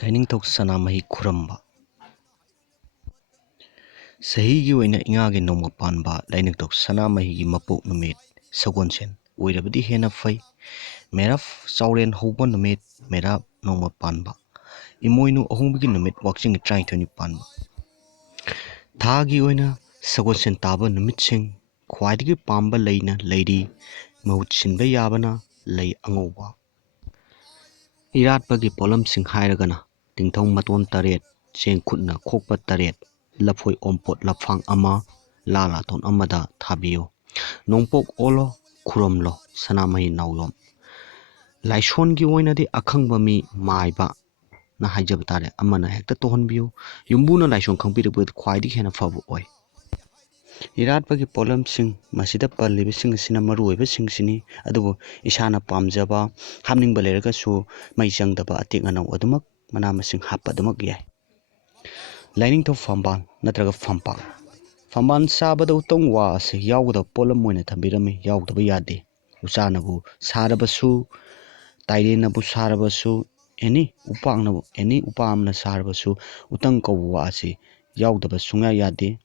Lainingthou Sanamahi khurmba. Sahigi oina ingagi nongma panba Lainingthou Sanamahi gi mapok numit sagonsen oirabadi hena fai meraf sauren hauba numit merap nongma panba imoinu ahongbagi numit wakjing traithoni panba thagi oina sagonsen taba numitsing khwaidagi pamba leina leiri mahut sinba yabana lei angauba iratpagi polamsing hairagana tingthau maton taret cheng khutna khokpa taret lafoi ompot lafang ama lalaton amada thabiyo nongpok olo khuromlo sanamahi nauyom laishongi oinadi akhangba mi maiba na haijab tare amana hekta tohonbiyo yumbuna laishon khangpiribud khwaidi hena fabu oi iratpagi polamsing masida pallibising sina maru oibasing adubu isana pamjaba hamningba leragasu mai changdaba atek anau adumak mana masing happa adumak yai Lainingthou famban natraga fampa famban sabada utong wa ase yawda polam moina thambirami yawdaba yade usanabu sarabasu tairenabu sarabasu any upangnabu any upamna sarabasu utang kawu ase yawdaba sunga yade